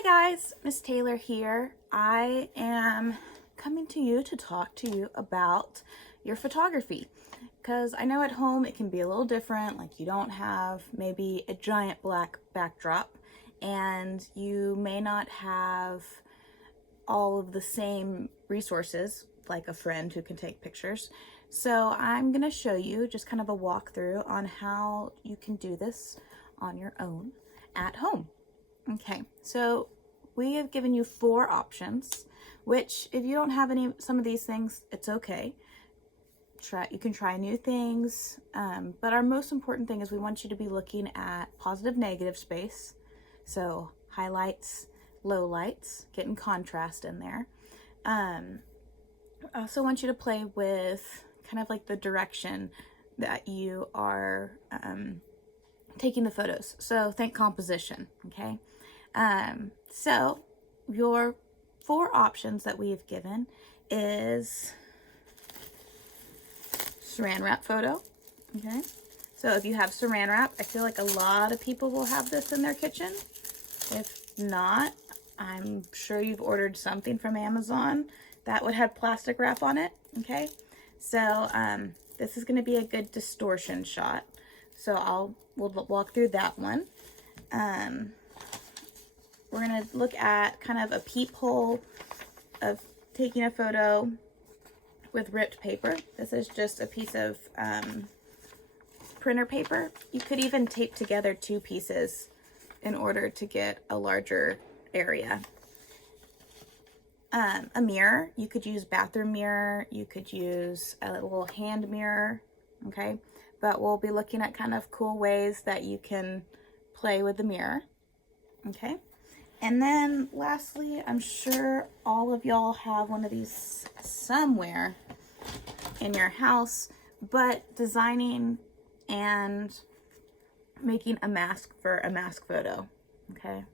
Hi guys, Miss Taylor here. I am coming to you to talk to you about your photography because I know at home it can be a little different. Like you don't have maybe a giant black backdrop and you may not have all of the same resources like a friend who can take pictures. So I'm going to show you just kind of a walkthrough on how you can do this on your own at home. Okay, so we have given you 4 options, which if you don't have some of these things, it's okay. You can try new things, but our most important thing is we want you to be looking at positive, negative space. So highlights, lowlights, getting contrast in there. I also want you to play with kind of like the direction that you are taking the photos. So think composition, okay? So your 4 options that we have given is saran wrap photo, okay? So if you have saran wrap, I feel like a lot of people will have this in their kitchen. If not, I'm sure you've ordered something from Amazon that would have plastic wrap on it, okay? So this is gonna be a good distortion shot. So we'll walk through that one. We're gonna look at kind of a peephole of taking a photo with ripped paper. This is just a piece of printer paper. You could even tape together 2 pieces in order to get a larger area. A mirror, you could use bathroom mirror, you could use a little hand mirror, okay? But we'll be looking at kind of cool ways that you can play with the mirror, okay? And then lastly, I'm sure all of y'all have one of these somewhere in your house, but designing and making a mask for a mask photo, okay?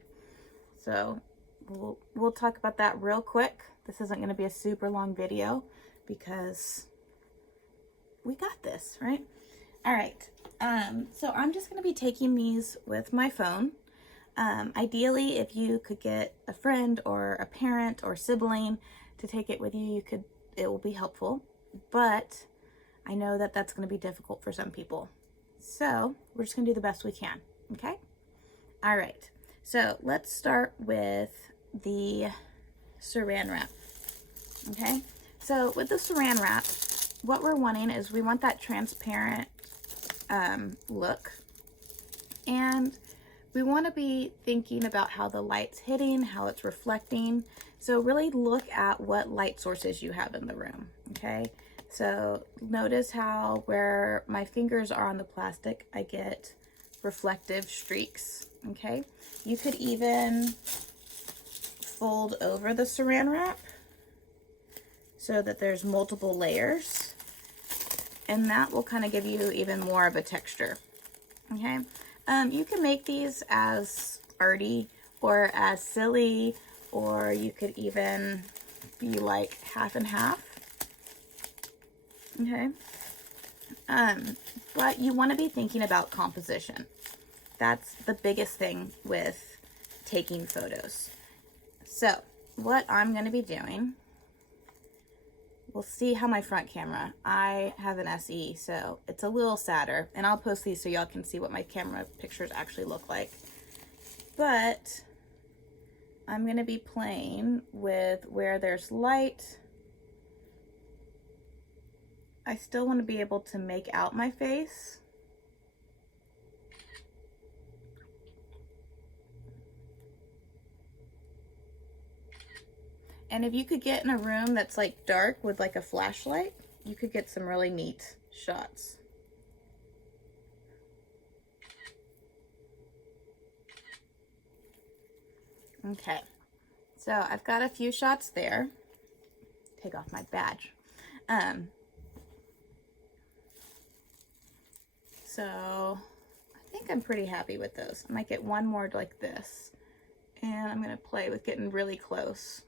So we'll talk about that real quick. This isn't gonna be a super long video because we got this, right? All right, so I'm just gonna be taking these with my phone. Ideally, if you could get a friend or a parent or sibling to take it with you, it will be helpful, but I know that that's going to be difficult for some people. So we're just going to do the best we can, okay? All right, so let's start with the saran wrap, okay? So with the saran wrap, what we're wanting is we want that transparent look, and we want to be thinking about how the light's hitting, how it's reflecting. So really look at what light sources you have in the room, okay? So notice how where my fingers are on the plastic, I get reflective streaks, okay? You could even fold over the saran wrap so that there's multiple layers, and that will kind of give you even more of a texture, okay? You can make these as arty or as silly, or you could even be like half and half, okay? But you want to be thinking about composition. That's the biggest thing with taking photos. So what I'm going to be doing, we'll see how my front camera, I have an SE, so it's a little sadder, and I'll post these so y'all can see what my camera pictures actually look like. But I'm going to be playing with where there's light. I still want to be able to make out my face. And if you could get in a room that's like dark with like a flashlight, you could get some really neat shots. Okay, so I've got a few shots there. Take off my badge. So I think I'm pretty happy with those. I might get one more like this, and I'm gonna play with getting really close.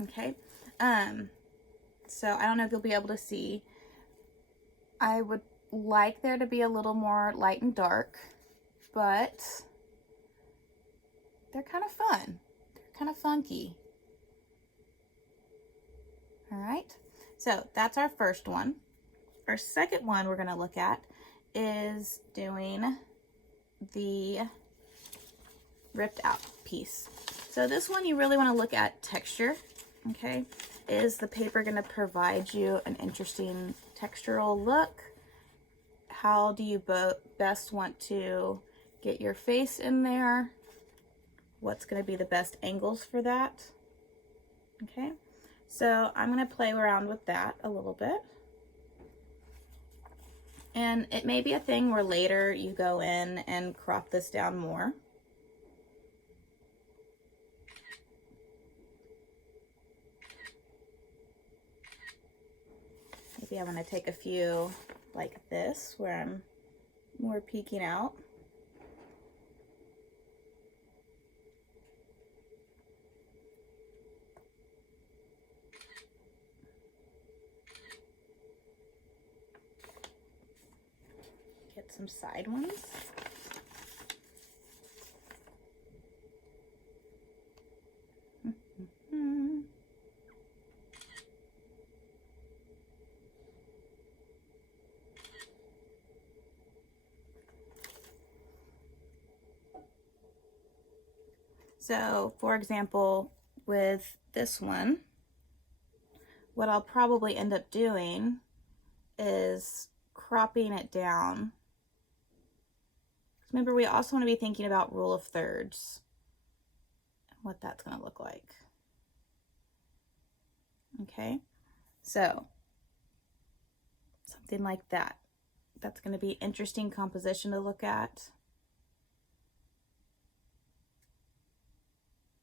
Okay, so I don't know if you'll be able to see. I would like there to be a little more light and dark, but they're kind of fun. They're kind of funky. All right, so that's our first one. Our second one we're going to look at is doing the ripped out piece. So this one you really want to look at texture, okay? Is the paper going to provide you an interesting textural look? How do you best want to get your face in there? What's going to be the best angles for that? Okay, so I'm going to play around with that a little bit. And it may be a thing where later you go in and crop this down more. Maybe I'm going to take a few like this where I'm more peeking out. Get some side ones. So, for example, with this one, what I'll probably end up doing is cropping it down. Remember, we also want to be thinking about rule of thirds and what that's going to look like. Okay, so something like that. That's going to be interesting composition to look at.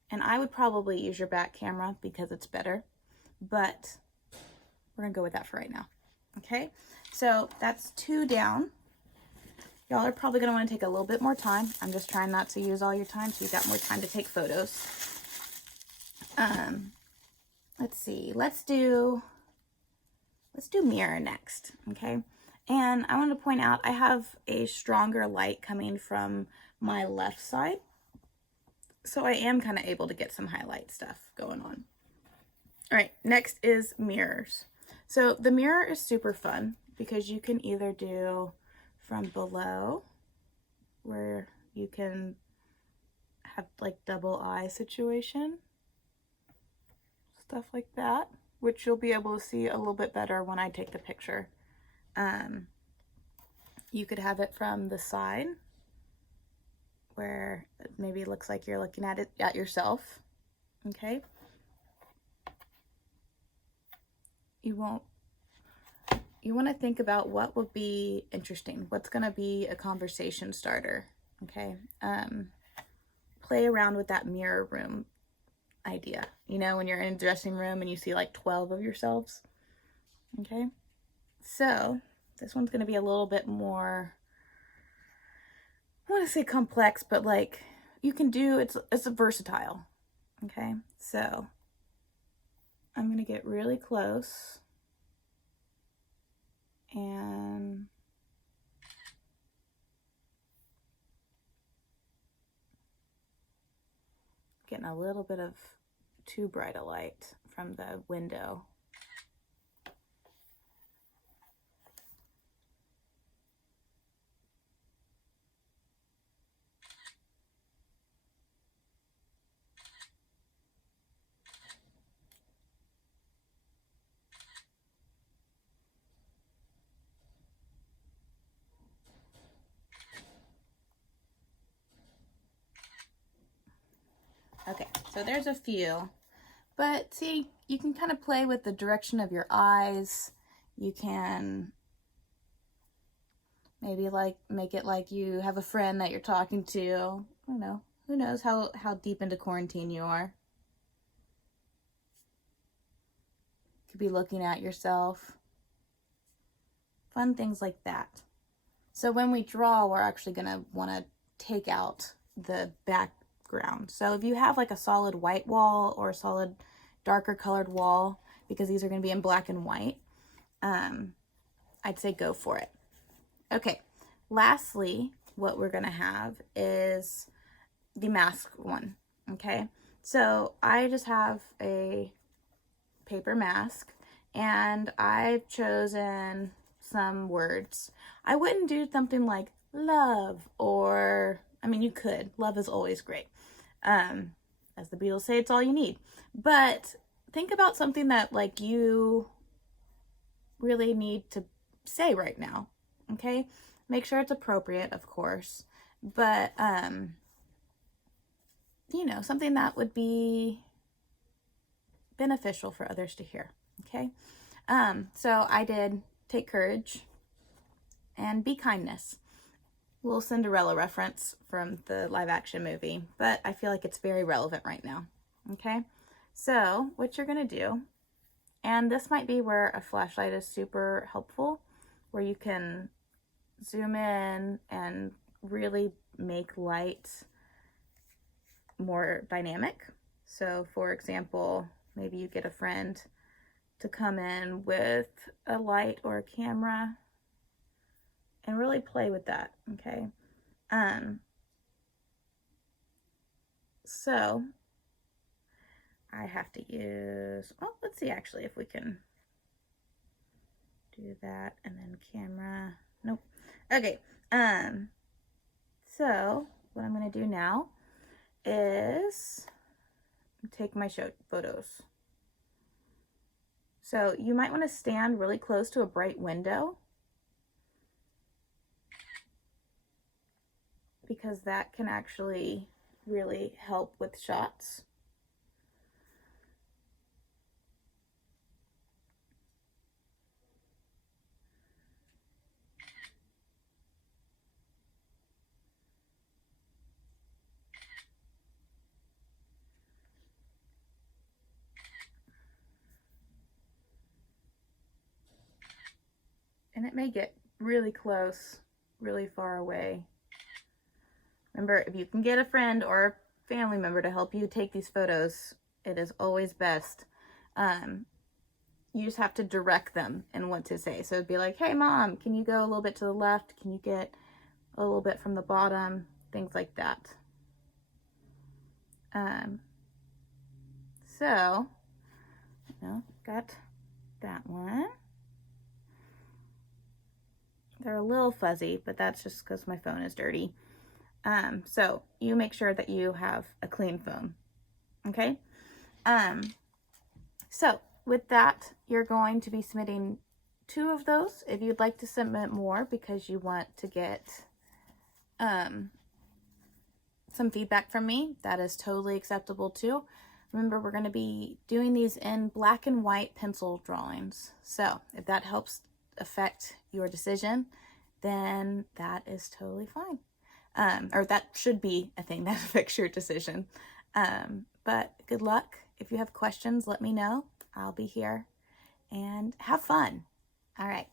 And I would probably use your back camera because it's better, but we're gonna go with that for right now. Okay, so that's 2 down. Y'all are probably gonna want to take a little bit more time. I'm just trying not to use all your time, so you've got more time to take photos. Let's see, let's do mirror next, okay? And I want to point out I have a stronger light coming from my left side. So I am kind of able to get some highlight stuff going on. All right, next is mirrors. So the mirror is super fun because you can either do from below, where you can have like double eye situation, stuff like that, which you'll be able to see a little bit better when I take the picture. You could have it from the side, where maybe it looks like you're looking at it at yourself. Okay, you want to think about what would be interesting, what's going to be a conversation starter. Okay, play around with that mirror room idea, you know, when you're in a dressing room and you see like 12 of yourselves. Okay, so this one's going to be a little bit more, I want to say complex, but like you can do, it's a versatile. Okay, so I'm going to get really close and getting a little bit of too bright a light from the window. Okay, so there's a few, but see, you can kind of play with the direction of your eyes. You can maybe like make it like you have a friend that you're talking to. I don't know. Who knows how deep into quarantine you are. Could be looking at yourself. Fun things like that. So when we draw, we're actually going to want to take out the background. So if you have like a solid white wall or a solid darker colored wall, because these are going to be in black and white, I'd say go for it. Okay, lastly, what we're gonna have is the mask one, okay? So I just have a paper mask and I've chosen some words. I wouldn't do something like love, or, I mean, you could. Love is always great. As the Beatles say, it's all you need. But think about something that like you really need to say right now, okay? Make sure it's appropriate, of course, but you know, something that would be beneficial for others to hear, okay? So I did take courage and be kindness. Little Cinderella reference from the live action movie, but I feel like it's very relevant right now, okay? So what you're gonna do, and this might be where a flashlight is super helpful, where you can zoom in and really make light more dynamic. So for example, maybe you get a friend to come in with a light or a camera and really play with that, okay? So I have to use, well, let's see actually if we can do that, and then camera, nope. Okay, so what I'm gonna do now is take my show photos. So you might want to stand really close to a bright window, because that can actually really help with shots. And it may get really close, really far away. Remember, if you can get a friend or a family member to help you take these photos, it is always best. You just have to direct them in what to say. So it'd be like, hey mom, can you go a little bit to the left? Can you get a little bit from the bottom? Things like that. So, got that one. They're a little fuzzy, but that's just because my phone is dirty. So you make sure that you have a clean phone, okay? So with that, you're going to be submitting 2 of those. If you'd like to submit more because you want to get some feedback from me, that is totally acceptable too. Remember, we're going to be doing these in black and white pencil drawings. So if that helps affect your decision, then that is totally fine. Or that should be a thing that affects your decision. But good luck. If you have questions, let me know. I'll be here, and have fun. All right.